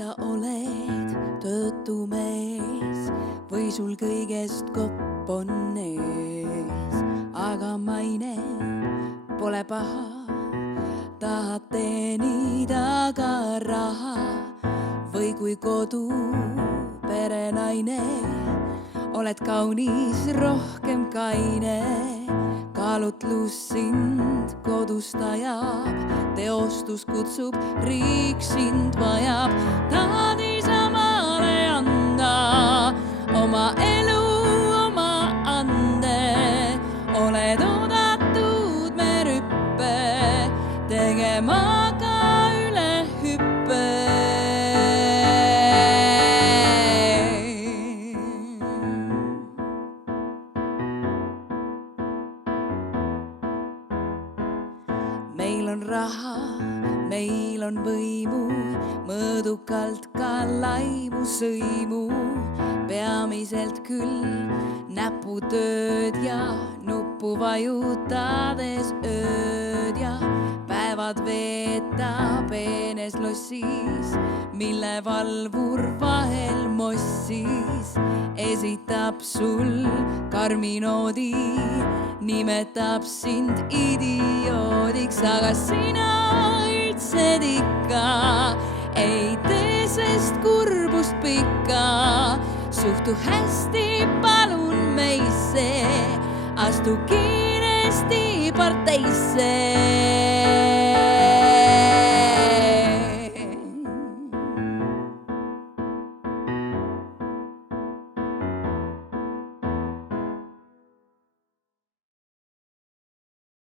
sa oled töötu mees või sul kõigest kopp on ees, aga maine pole paha, tahad teenida ka raha või kui kodu perenaine, oled kaunis rohkem kaine, kaalutlus sind kodust ajab, teostus kutsub, riik sind vajab, tahad isamaale anda oma elu, oma ande, oled oodatud me rüppe, tegema ka üle hüppe. Meil on raha, meil on võimu, mõõdukalt ka laimu sõimu, peamiselt küll näputööd ja nuppu vajutades ööd ja päevad veeta peenes lossis, mille valvur vahel mossis esitab sul karmi noodi, nimetab sind idioodiks, aga sina üldsed ikka ei tee sest kurbust pikka. Suhtu hästi palun meisse, astu kiiresti parteisse.